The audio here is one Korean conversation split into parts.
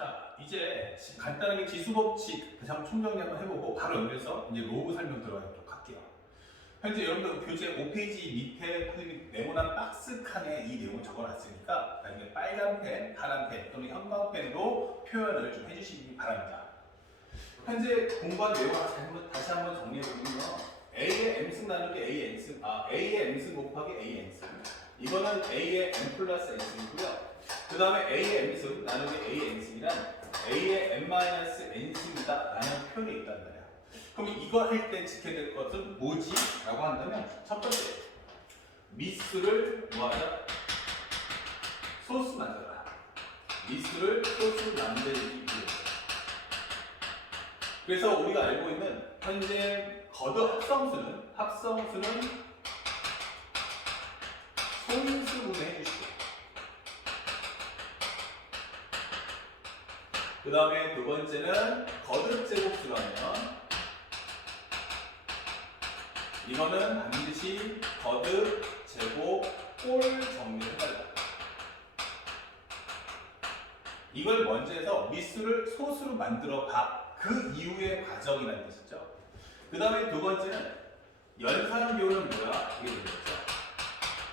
자, 이제 간단하게 지수법칙 다시 한번 총정리 한번 해보고 바로 연결해서 이제 로그 설명 들어가도록 할게요. 현재 여러분들 교재 5페이지 밑에 선생님이 네모난 박스 칸에 이 내용을 적어놨으니까 나중에 빨간 펜, 파란 펜 또는 형광펜으로 표현을 좀 해주시기 바랍니다. 현재 공부한 내용을 다시 한번 정리해보면요. A의 M승 나누기 A의 N승, A의 M승 곱하기 A의 N승. 이거는 A의 M 플러스 N승이고요. 그 다음에 A의 M승 나누기 A의 N승이란 A의 M-N승이다 라는 표현이 있단 말이야. 그럼 이거 할 때 지켜야 될 것은 뭐지? 라고 한다면 첫 번째, 미수를 뭐하자? 소수 만들어라. 미수를 소수 만들기 위해. 그래서 우리가 알고 있는 현재 거듭 합성수는 소인수분해 해주시고, 그 다음에 두 번째는 거듭 제곱수라면 이거는 반드시 거듭 제곱 꼴 정리를 해달라. 이걸 먼저 해서 미수를 소수로 만들어 봐. 그 이후의 과정이라는 뜻이죠. 그 다음에 두 번째는 연산교는 뭐야? 이게 되겠죠.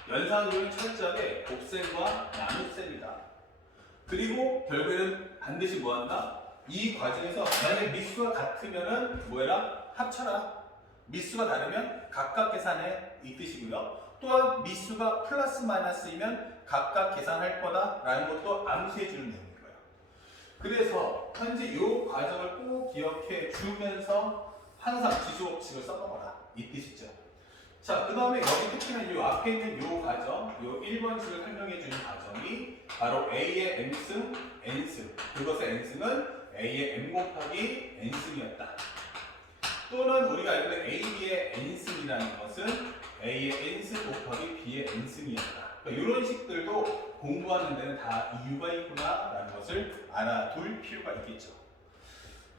연산교는 철저하게 곱셈과 나눗셈이다. 그리고 결국에는 반드시 뭐한다? 이 과정에서 만약에 미수가 같으면은 뭐해라? 합쳐라. 미수가 다르면 각각 계산해 이 뜻이고요. 또한 미수가 플러스 마이너스이면 각각 계산할 거다 라는 것도 암시해 주는 내용인 거예요. 그래서 현재 이 과정을 꼭 기억해 주면서 항상 지수법칙을 써먹어라 이 뜻이죠. 자, 그 다음에 여기 특히나 이 앞에 있는 이 과정, 이 1번식을 설명해 주는 과정이 바로 A의 M승, N승, 그것의 N승은 A의 M 곱하기 N승이었다. 또는 우리가 알고 있는 A, B의 N승이라는 것은 A의 N승 곱하기 B의 N승이었다. 그러니까 이런 식들도 공부하는 데는 다 이유가 있구나 라는 것을 알아둘 필요가 있겠죠.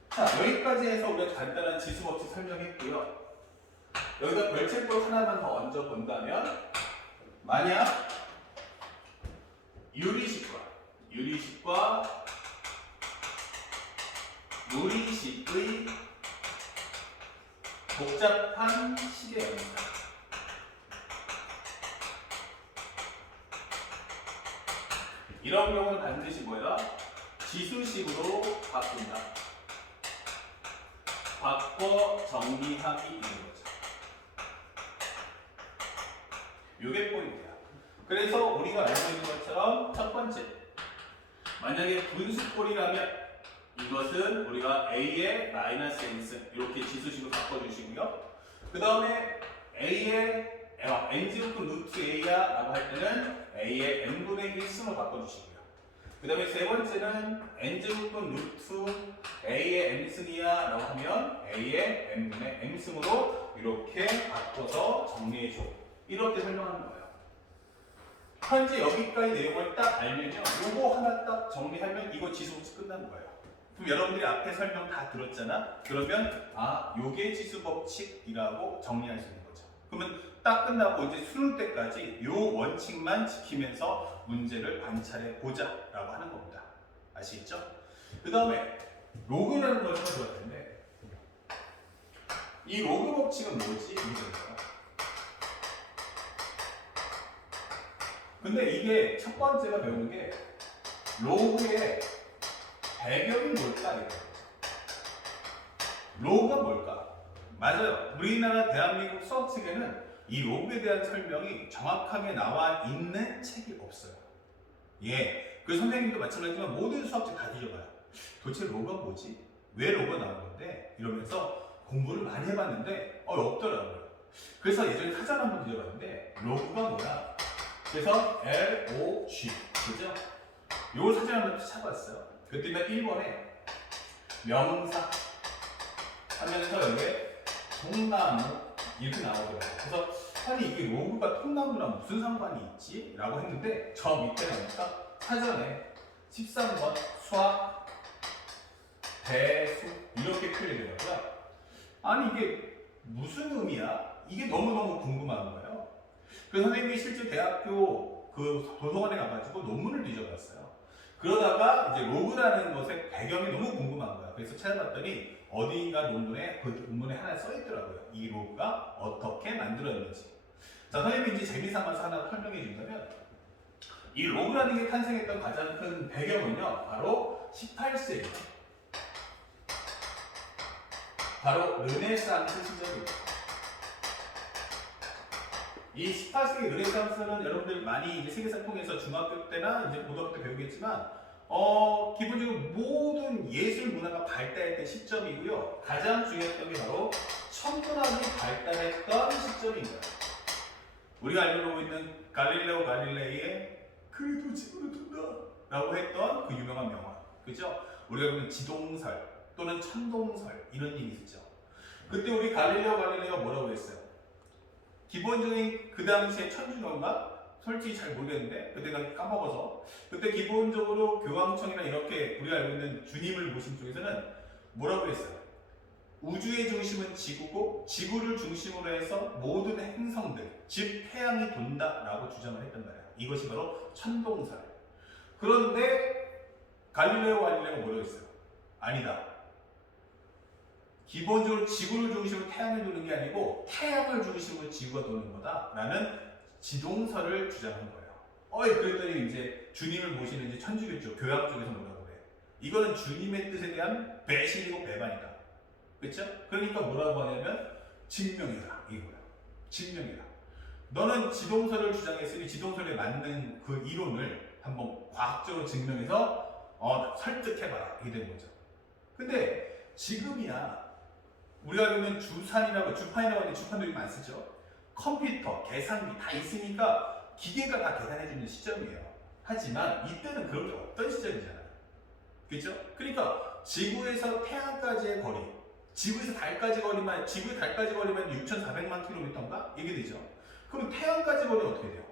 자, 여기까지 해서 우리가 간단한 지수법칙 설명했고요. 여기다 별책도 하나만 더 얹어 본다면, 만약 유리식과 무리식의 복잡한 식의 연산, 이런 경우는 반드시 뭐야? 지수식으로 바꾼다. 바꿔 정리하기 이런 거죠. 이게 포인트야. 그래서 우리가 알고 있는 것처럼 첫 번째, 만약에 분수꼴이라면 이것은 우리가 A의 마이너스 N승 이렇게 지수식으로 바꿔주시고요. 그 다음에 A의 N제곱분 루트 A야 라고 할 때는 A의 N분의 1승으로 바꿔주시고요. 그 다음에 세 번째는 N제곱분 루트 A의 M승이야 라고 하면 A의 N분의 M승으로 이렇게 바꿔서 정리해줘. 이렇게 설명하는 거예요. 현재 여기까지 내용을 딱 알면요, 요거 하나 딱 정리하면 이거 지수법칙 끝나는 거예요. 그럼 여러분들이 앞에 설명 다 들었잖아? 그러면 요게 지수법칙이라고 정리할 수 있는 거죠. 그러면 딱 끝나고 이제 수능 때까지 요 원칙만 지키면서 문제를 관찰해 보자 라고 하는 겁니다. 아시겠죠? 그 다음에 로그라는 걸 찾아줘야 되는데, 이 로그 법칙은 뭐지? 이거예요. 근데 이게 첫 번째가 배우는 게 로그의 배경이 뭘까? 이거예요. 로그가 뭘까? 맞아요. 우리나라 대한민국 수학 책에는 이 로그에 대한 설명이 정확하게 나와 있는 책이 없어요. 예. 그 선생님도 마찬가지지만 모든 수학책 다 뒤져봐요. 도대체 로그가 뭐지? 왜 로그가 나온 건데? 이러면서 공부를 많이 해봤는데 없더라고요. 그래서 예전에 사전 한번 뒤져봤는데 로그가 뭐야? 그래서 LOG, 그죠? 요 사진 한번 찾아봤어요. 그때는 1번에 명사 하면서 여기에 통나무 이렇게 나오더라고요. 그래서 아니 이게 로그가 통나무랑 무슨 상관이 있지? 라고 했는데 저 밑에 보니까 사전에 13번 수학 대수 이렇게 표현되더라고요. 아니 이게 무슨 의미야? 이게 너무너무 궁금한 거예요. 그래서 선생님이 실제 대학교 그 도서관에 가가지고 논문을 뒤져봤어요. 그러다가 이제 로그라는 것의 배경이 너무 궁금한 거야. 그래서 찾아봤더니 어디인가 논문에 그 논문에 하나 써 있더라고요. 이 로그가 어떻게 만들어졌는지. 자, 선생님이 이제 재미삼아서 하나 설명해 준다면 이 로그라는 게 탄생했던 가장 큰 배경은요, 바로 18세기. 바로 르네상스 시절입니다. 이 18세기 르네상스는 여러분들 많이 이제 세계사 통해서 중학교 때나 이제 고등학교 때 배우겠지만, 기본적으로 모든 예술 문화가 발달했던 시점이고요. 가장 중요했던 게 바로 천문학이 발달했던 시점인 거예요. 우리가 알고 있는 갈릴레오 갈릴레이의 그래도 지구는 돈다 라고 했던 그 유명한 명언, 그죠? 우리가 보는 지동설 또는 천동설 이런 얘기 있었죠. 그때 우리 갈릴레오 갈릴레이가 뭐라고 했어요? 기본적인 그 당시에 천주교인가? 솔직히 잘 모르겠는데 그때가 까먹어서, 그때 기본적으로 교황청이나 이렇게 우리가 알고 있는 주님을 모신 쪽에서는 뭐라고 했어요? 우주의 중심은 지구고 지구를 중심으로 해서 모든 행성들, 즉 태양이 돈다라고 주장을 했단 말이야. 이것이 바로 천동설. 그런데 갈릴레오 갈릴레이가 뭐라고 했어요? 아니다. 기본적으로 지구를 중심으로 태양을 도는 게 아니고 태양을 중심으로 지구가 도는 거다라는 지동설을 주장한 거예요. 그랬더니 이제 주님을 모시는 이제 천주교 쪽, 교양 쪽에서 뭐라고 그래요? 이거는 주님의 뜻에 대한 배신이고 배반이다. 그렇죠? 그러니까 뭐라고 하냐면 증명해라 이거야. 증명해라. 너는 지동설을 주장했으니 지동설에 맞는 그 이론을 한번 과학적으로 증명해서 설득해봐라. 이게 된 거죠. 근데 지금이야 우리가 알고 있는 주판이라고 하는 주판들이 많이 쓰죠. 컴퓨터, 계산기 다 있으니까 기계가 다 계산해주는 시점이에요. 하지만 이때는 그런 게 없던 시점이잖아요. 그렇죠? 그러니까 지구에서 태양까지의 거리, 지구에서 달까지 거리만 6,400만 킬로미터인가? 이게 되죠. 그럼 태양까지 거리는 어떻게 돼요?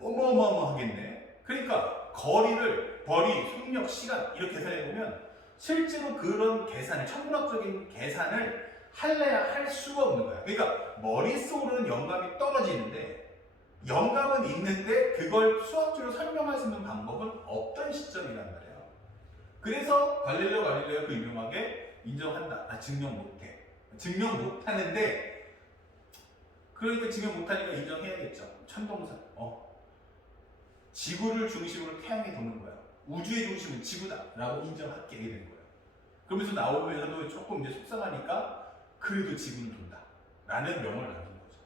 어마어마하겠네. 그러니까 거리를 속력, 시간 이렇게 계산해보면 실제로 그런 계산을, 천문학적인 계산을 할래야 할 수가 없는 거야. 그러니까 머릿속으로는 영감이 떨어지는데 영감은 있는데 그걸 수학적으로 설명할 수 있는 방법은 없던 시점이란 말이에요. 그래서 갈릴레오 갈릴레이가 그 유명하게 인정한다. 증명 못해. 증명 못하는데 그러니까 증명 못하니까 인정해야겠죠. 천동설. 지구를 중심으로 태양이 도는 거야. 우주의 중심은 지구다 라고 인정하게 된 거예요. 그러면서 나오면서도 조금 이제 속상하니까 그래도 지구는 돈다 라는 명언을 남긴 거죠.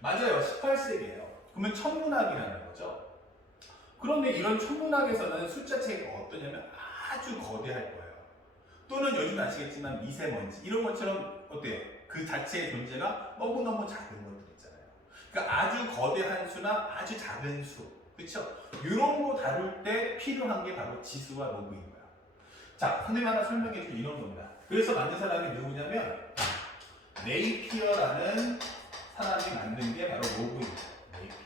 맞아요. 18세기예요. 그러면 천문학이라는 거죠. 그런데 이런 천문학에서는 숫자 체계가 어떠냐면 아주 거대할 거예요. 또는 요즘 아시겠지만 미세먼지 이런 것처럼 어때요? 그 자체의 존재가 너무너무 작은 것들 있잖아요. 그러니까 아주 거대한 수나 아주 작은 수, 그렇죠? 이런 거 다룰 때 필요한 게 바로 지수와 로그인 거야. 자, 선생님 하나 설명해 줄 이런 겁니다. 그래서 만든 사람이 누구냐면 네이피어라는 사람이 만든 게 바로 로그입니다. 네이피어.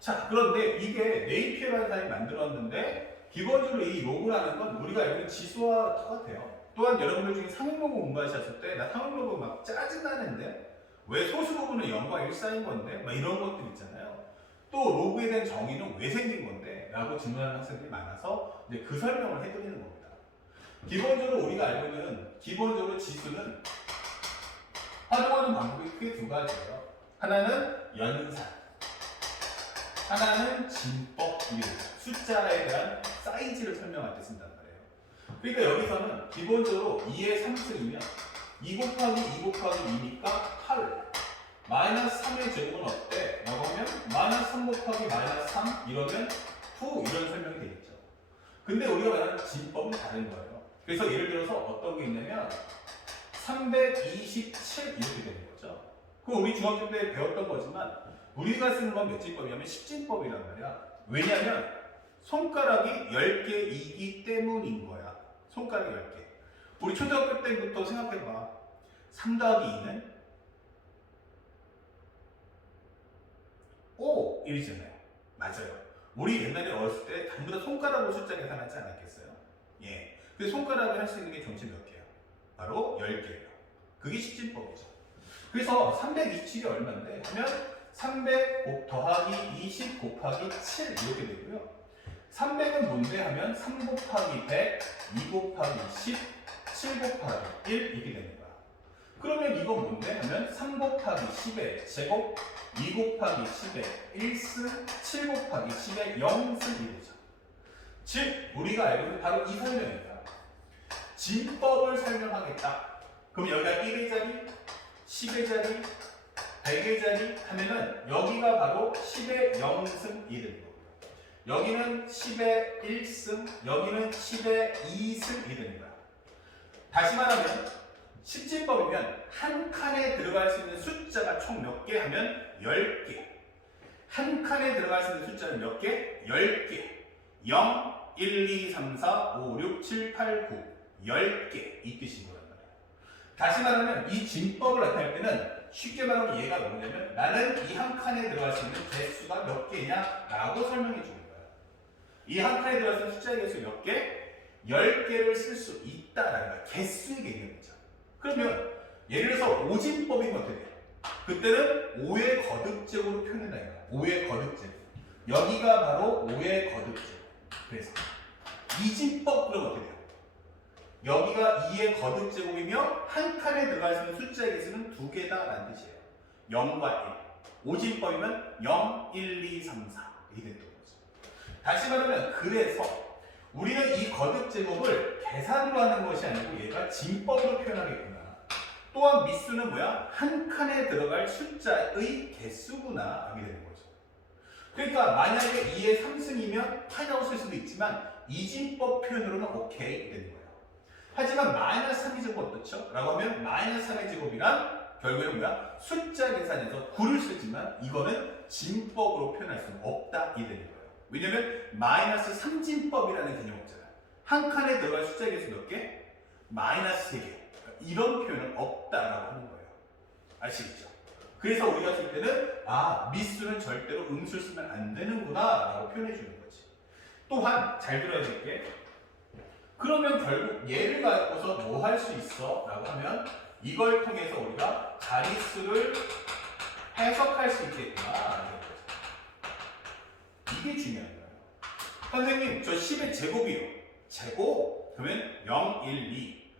자, 그런데 이게 네이피어라는 사람이 만들었는데 기본적으로 이 로그라는 건 우리가 알고 있는 지수와 똑같아요. 또한 여러분들 중에 상용로그 공부하셨을 때 나 상용로그 막 짜증나는데 왜 소수로그는 0과 1 사이인 건데 막 이런 것들 있잖아요. 또 로그에 대한 정의는 왜 생긴 건데? 라고 질문하는 학생들이 많아서 이제 그 설명을 해드리는 겁니다. 기본적으로 우리가 알고 있는 기본적으로 지수는 활용하는 방법이 크게 두 가지예요. 하나는 연산, 하나는 진법입니다. 숫자에 대한 사이즈를 설명할 때 쓴단 말이에요. 그러니까 여기서는 기본적으로 2의 3승이면 2 곱하기 2 곱하기 2니까 8. 마이너스 3의 제곱은 어때? 라고 하면 마이너스 3 곱하기 마이너스 3 이러면 9 이런 설명이 되겠죠. 근데 우리가 말하는 진법은 다른 거예요. 그래서 예를 들어서 어떤 게 있냐면 327 이렇게 되는 거죠. 그거 우리 중학교 때 배웠던 거지만 우리가 쓰는 건 몇 진법이냐면 10진법이란 말이야. 왜냐면 손가락이 10개이기 때문인 거야. 손가락이 10개. 우리 초등학교 때부터 생각해봐. 3 더하기 2는 5 이러잖아요. 맞아요. 우리 옛날에 어렸을 때 전부 다 손가락으로 숫자 계산하지 않았겠어요? 예. 근데 손가락이 할 수 있는 게 전체 몇 개야? 바로 10개예요. 그게 10진법이죠. 그래서 327이 얼마인데? 하면 300 더하기 20 곱하기 7 이렇게 되고요. 300은 뭔데 하면 3 곱하기 100, 2 곱하기 10, 7 곱하기 1 이렇게 되는 거야. 그러면 이건 뭔데 하면 3 곱하기 10의 제곱, 2 곱하기 10의 1승, 7 곱하기 10의 0승이 되죠. 즉 우리가 알고 있는 바로 이 설명입니다. 진법을 설명하겠다. 그럼 여기가 1의 자리, 10의 자리, 100의 자리 하면은 여기가 바로 10의 0승이 되는 거고요. 여기는 10의 1승, 여기는 10의 2승이 되는 거야. 다시 말하면 10진법이면 한 칸에 들어갈 수 있는 숫자가 총 몇 개 하면 10개. 한 칸에 들어갈 수 있는 숫자는 몇 개? 10개. 0, 1, 2, 3, 4, 5, 6, 7, 8, 9. 10개. 이 뜻인 거란 말이에요. 다시 말하면 이 진법을 나타낼 때는 쉽게 말하면 얘가 뭐냐면 나는 이 한 칸에 들어갈 수 있는 개수가 몇 개냐? 라고 설명해 주는 거예요. 이 한 칸에 들어갈 수 있는 숫자의 개수 몇 개? 10개를 쓸 수 있다라는 거야. 개수의 개념이죠. 그러면 예를 들어서 오진법이면 어떻게 돼? 그때는 5의 거듭제곱으로 표현한다 이거야. 5의 거듭제곱. 여기가 바로 5의 거듭제곱. 그래서 이진법 그러면 어떻게 돼요? 여기가 2의 거듭제곱이며 한 칸에 들어갈 수 있는 숫자의 개수는 2개다라는 뜻이에요. 0과 1. 오진법이면 0, 1, 2, 3, 4 이렇게 되는 거죠. 다시 말하면 그래서 우리는 이 거듭제곱을 계산으로 하는 것이 아니고 얘가 진법으로 표현하겠구나. 또한 미수는 뭐야? 한 칸에 들어갈 숫자의 개수구나 하게 되는 거죠. 그러니까 만약에 2의 3승이면 8이라고 쓸 수도 있지만 이진법 표현으로는 오케이 되는 거예요. 하지만 마이너스 3의 제곱 어떻죠? 라고 하면 마이너스 3의 제곱이란 결국에는 뭐야? 숫자 계산에서 9를 쓰지만 이거는 진법으로 표현할 수는 없다 이 되는 거예요. 왜냐면 마이너스 3진법이라는 개념 없잖아요. 한 칸에 들어갈 숫자 개수 몇 개? 마이너스 3개. 이런 표현은 없다라고 하는 거예요. 아시겠죠? 그래서 우리가 쓸 때는 미수는 절대로 음수를 쓰면 안 되는구나 라고 표현해 주는 거지. 또한 잘 들어야 될 게 그러면 결국 얘를 갖고서 뭐 할 수 있어? 라고 하면 이걸 통해서 우리가 자릿수를 해석할 수 있겠구나. 이게 중요한 거예요. 선생님, 저 10의 제곱이요. 제곱? 그러면 0, 1, 2.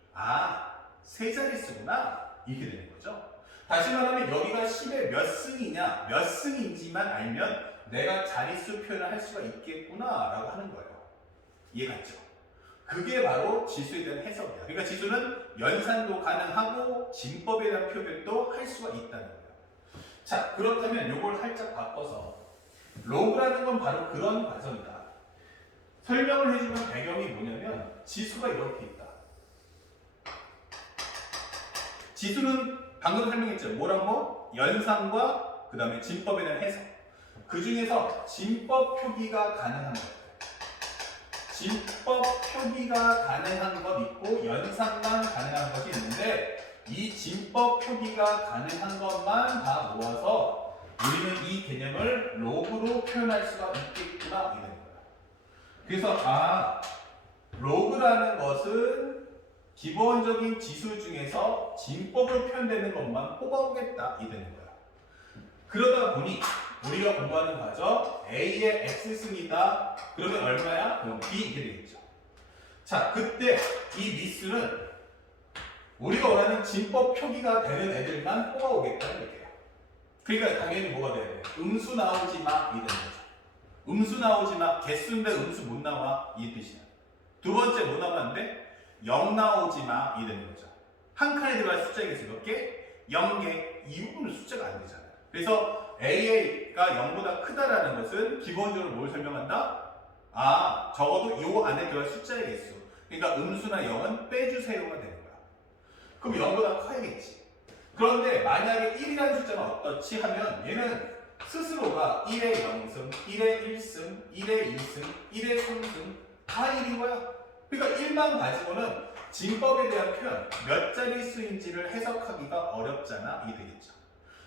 세 자릿수구나. 이렇게 되는 거죠. 다시 말하면 여기가 10의 몇 승이냐, 몇 승인지만 알면 내가 자릿수 표현을 할 수가 있겠구나. 라고 하는 거예요. 이해갔죠? 그게 바로 지수에 대한 해석이야. 그러니까 지수는 연산도 가능하고 진법에 대한 표현도 할 수가 있다는 거예요. 자, 그렇다면 이걸 살짝 바꿔서 로그라는 건 바로 그런 과정이다. 설명을 해주면 배경이 뭐냐면 지수가 이렇게 있다. 지수는 방금 설명했죠. 뭐라고? 연산과 그 다음에 진법에 대한 해석. 그 중에서 진법 표기가 가능한 것. 진법 표기가 가능한 것 있고 연산만 가능한 것이 있는데 이 진법 표기가 가능한 것만 다 모아서 우리는 이 개념을 로그로 표현할 수가 있겠구나 이게 되는 거야. 그래서 로그라는 것은 기본적인 지수 중에서 진법으로 표현되는 것만 뽑아오겠다 이 되는 거야. 그러다 보니 우리가 공부하는 과정 A의 X승이다. 그러면 얼마야? 그럼 B 이렇게 되겠죠. 자, 그때 이 미수는 우리가 원하는 진법 표기가 되는 애들만 뽑아오겠다는 얘기예요. 그러니까 당연히 뭐가 돼야 돼? 음수 나오지 마. 이 되는 거죠. 음수 나오지 마. 개수인데 음수 못 나와. 이 뜻이야. 두 번째 뭐 나왔는데? 0 나오지 마. 이 되는 거죠. 한 칸에 들어갈 숫자의 개수 몇 개? 0개. 이 부분은 숫자가 안 되잖아요. 그래서 AA가 0보다 크다라는 것은 기본적으로 뭘 설명한다? 적어도 요 안에 들어갈 숫자의 개수. 그러니까 음수나 0은 빼주세요가 되는 거야. 그럼 0보다 커야겠지. 그런데 만약에 1이라는 숫자는 어떻지 하면 얘는 스스로가 1의 0승, 1의 1승, 1의 2승, 1의 3승 다 1인 거야. 그러니까 1만 가지고는 진법에 대한 표현, 몇 자릿수인지를 해석하기가 어렵잖아. 이게 되겠죠.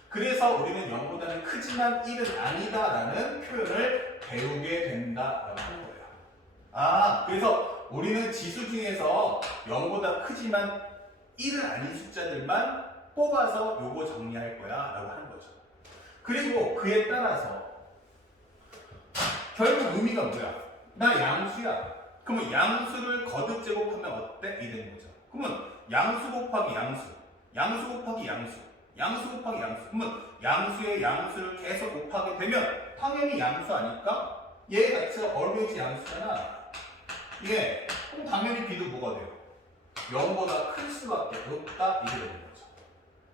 그래서 우리는 0보다는 크지만 1은 아니다라는 표현을 배우게 된다라고 하는 거예요. 그래서 우리는 지수 중에서 0보다 크지만 1은 아닌 숫자들만 뽑아서 요거 정리할 거야 라고 하는 거죠. 그리고 그에 따라서 결국 의미가 뭐야? 나 양수야. 그러면 양수를 거듭 제곱하면 어때? 이 되는 거죠. 그러면 양수 곱하기 양수, 양수 곱하기 양수, 양수 곱하기 양수. 그러면 양수의 양수를 계속 곱하게 되면 당연히 양수 아닐까? 얘 자체가 always 양수잖아. 예. 그럼 당연히 b도 뭐가 돼요? 0보다 클 수밖에 없다. 이게 되는 거죠.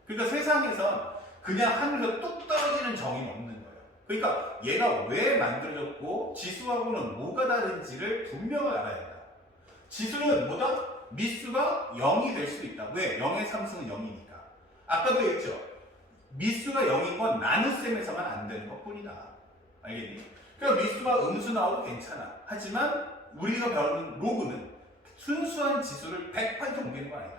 그러니까 세상에선 그냥 하늘에서 뚝 떨어지는 정의는 없는 거예요. 그러니까 얘가 왜 만들어졌고 지수하고는 뭐가 다른지를 분명히 알아야 된다. 지수는 뭐다? 미수가 0이 될 수도 있다. 왜? 0의 상승은 0이니까. 아까도 얘기했죠. 미수가 0인 건 나눗셈에서만 안 되는 것 뿐이다. 알겠니? 그러니까 미수가 음수 나와도 괜찮아. 하지만 우리가 배우는 로그는 순수한 지수를 100% 옮기는 건 아니다.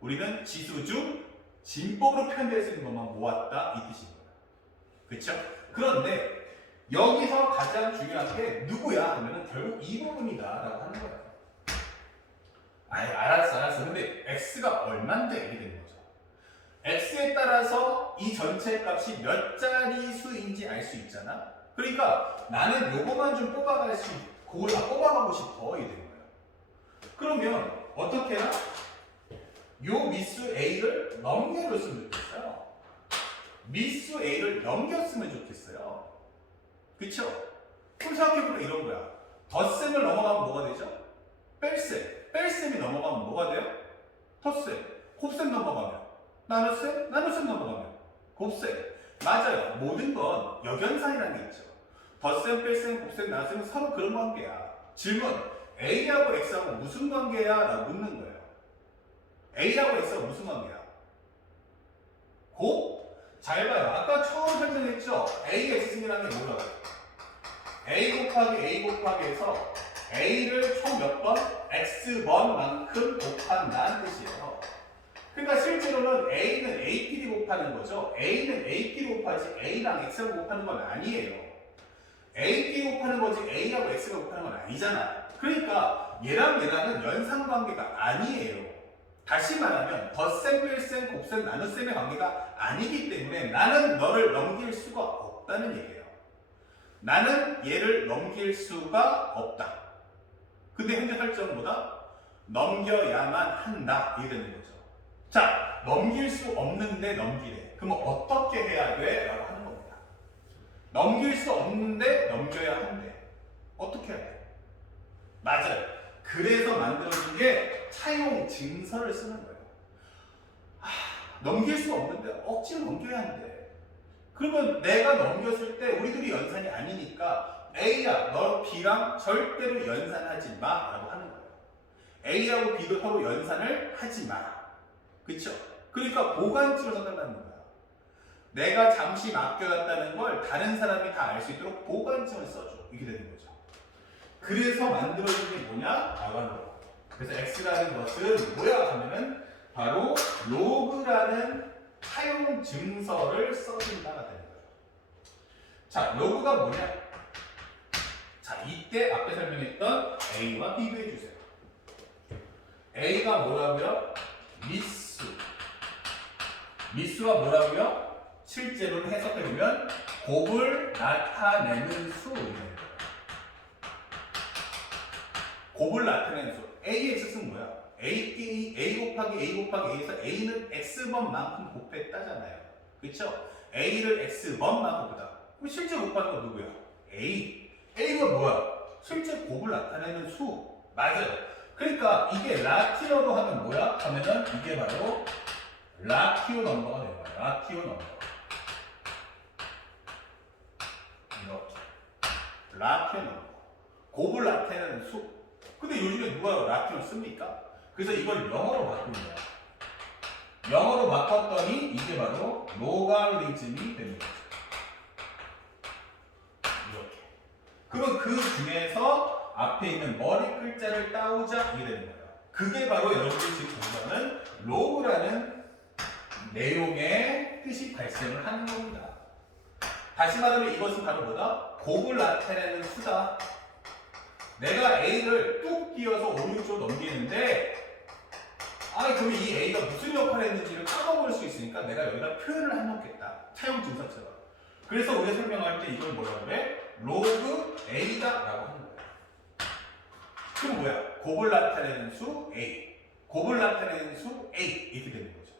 우리는 지수 중 진법으로 표현될 수 있는 것만 모았다. 이 뜻인 거야. 그렇죠? 그런데 여기서 가장 중요한 게 누구야? 하면은 결국 이 부분이다 라고 하는 거야. 아이 알았어. 근데 x가 얼만데 이렇게 되는 거죠. x에 따라서 이 전체 값이 몇 자리 수인지 알 수 있잖아. 그러니까 나는 요거만 좀 뽑아가고 싶어 이게 되는 거야. 그러면 어떻게 해야? 요 미수 a를 넘겨줬으면 좋겠어요. 미수 a를 넘겼으면 좋겠어요. 그쵸? 그럼 생각해보면 이런 거야. 덧셈을 넘어가면 뭐가 되죠? 뺄셈. 뺄셈이 넘어가면 뭐가 돼요? 덧셈. 곱셈 넘어가면 나눗셈. 나눗셈 넘어가면 곱셈. 맞아요. 모든 건 역연산이라는 게 있죠. 덧셈, 뺄셈, 곱셈, 나눗셈은 서로 그런 관계야. 질문. A하고 X하고 무슨 관계야? 라고 묻는 거예요. A하고 X하고 무슨 관계야? 잘 봐요. 아까 처음 설명했죠? A, X승이라는 게 뭐라고? A 곱하기 A 곱하기 해서 A를 총 몇 번? X번만큼 곱한다는 뜻이에요. 그러니까 실제로는 A는 A끼리 곱하는 거죠. A는 A끼리 곱하지 A랑 X랑 곱하는 건 아니에요. A끼리 곱하는 거지 A하고 X가 곱하는 건 아니잖아. 그러니까 얘랑은 연상관계가 아니에요. 다시 말하면 덧셈, 뺄셈, 곱셈, 나눗셈의 관계가 아니기 때문에 나는 너를 넘길 수가 없다는 얘기예요. 나는 얘를 넘길 수가 없다. 근데 현재 설정은 뭐다? 넘겨야만 한다. 이게 되는 거죠. 자, 넘길 수 없는데 넘기래. 그럼 어떻게 해야 돼? 라고 하는 겁니다. 넘길 수 없는데 넘겨야 한대. 어떻게 해야 돼? 맞아요. 그래서 만들어진 게 차용 증서를 쓰는 거예요. 넘길 수 없는데 억지로 넘겨야 한대. 그러면 내가 넘겼을 때 우리들이 연산이 아니니까 A야, 너 B랑 절대로 연산하지 마 라고 하는 거예요. A하고 B도 서로 연산을 하지 마라. 그쵸? 그러니까 보관치로 써달라는 거야. 내가 잠시 맡겨놨다는 걸 다른 사람이 다 알 수 있도록 보관치를 써줘. 이게 되는 거죠. 그래서 만들어진 게 뭐냐? 나가는 거. 그래서 X라는 것은 뭐야? 하면은 바로 로그라는 차용 증서를 써준다가 되는 거예요. 자, 로그가 뭐냐? 자, 이때 앞에 설명했던 A와 비교해 주세요. A가 뭐라고요? 미수. 미수가 뭐라고요? 실제로는 해석해보면 곱을 나타내는 수입니다. 곱을 나타내는 수. A의 뜻은 뭐야? A 곱하기 A 곱하기 A에서 A는 X번만큼 곱했다잖아요. 그쵸? A를 X번만큼 곱했다. 그럼 실제 곱하는 건 누구야? A. A가 뭐야? 실제 곱을 나타내는 수. 맞아요. 그러니까 이게 라티오로 하면 뭐야? 하면은 이게 바로 라티오 넘버가 되는 거야. 라티오 넘버. 이렇게. 라티오 넘버. 곱을 나타내는 수. 근데 요즘에 누가 라티오를 씁니까? 그래서 이걸 영어로 바꾼 거야. 영어로 바꿨더니 이게 바로 로가리즘이 됩니다. 이렇게. 그럼 그 중에서 앞에 있는 머리 글자를 따오자 이게 되는 거예요. 그게 바로 여러분들이 지금 공부하는 로그라는 내용의 뜻이 발생을 하는 겁니다. 다시 말하면 이것은 바로 뭐다? 곱을 나타내는 수다. 내가 A를 뚝 띄어서 오른쪽으로 넘기는데 그러면 이 A가 무슨 역할을 했는지를 까먹을 수 있으니까 내가 여기다 표현을 해놓겠다. 차용 증서처럼. 그래서 우리가 설명할 때 이걸 뭐라고 그래? 로그 A다 라고 하는 거예요. 그럼 뭐야? 곱을 나타내는 수 A, 곱을 나타내는 수 A 이렇게 되는 거죠.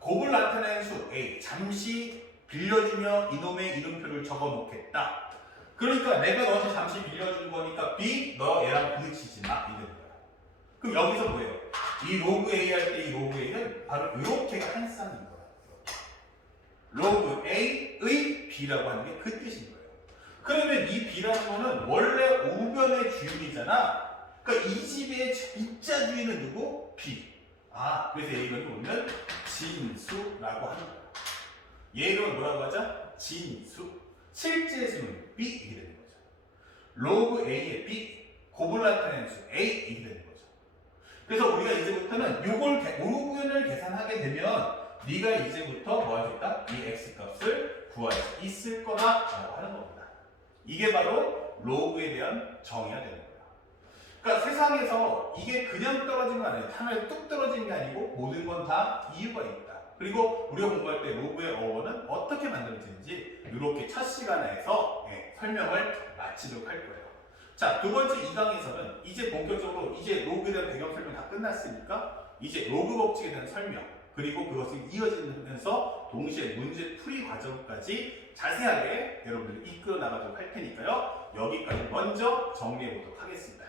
곱을 나타내는 수 A, 잠시 빌려주며 이놈의 이름표를 적어놓겠다. 그러니까 내가 너한테 잠시 빌려준 거니까 B, 너 얘랑 부딪히지 마. 이런 거야. 그럼 여기서 뭐예요? 이 로그 A 할 때 이 로그 A는 바로 이렇게가 한 쌍인 거야. 로그 A의 B라고 하는 게 그 뜻인 거예요. 그러면 이 B라는 거는 원래 우변의 주인이잖아. 그러니까 이 집의 입자 주인은 누구? B. 그래서 얘 이름을 보면 진수라고 하는 거야. 얘 이름을 뭐라고 하자? 진수. 실제 수는 B 이렇게 되는 거죠. 로그 A의 B, 곱을 나타내는 수 A 이렇게 되는 거죠. 그래서 우리가 이제부터는 요걸 우변을 계산하게 되면 네가 이제부터 뭐 하겠다? 이 x 값을 구할 수 있을 거다라고 하는 겁니다. 이게 바로 로그에 대한 정의가 되는 거예요. 그러니까 세상에서 이게 그냥 떨어진 거 아니에요. 하나에 뚝 떨어진 게 아니고 모든 건 다 이유가 있다. 그리고 우리가 공부할 때 로그의 어원은 어떻게 만들어지는지 이렇게 첫 시간에서 설명을 마치도록 할 거예요. 자, 두 번째 2강에서는 이제 본격적으로 이제 로그에 대한 배경 설명 다 끝났으니까 이제 로그 법칙에 대한 설명 그리고 그것을 이어지면서 동시에 문제 풀이 과정까지 자세하게 여러분들이 이끌어 나가도록 할 테니까요. 여기까지 먼저 정리해 보도록 하겠습니다.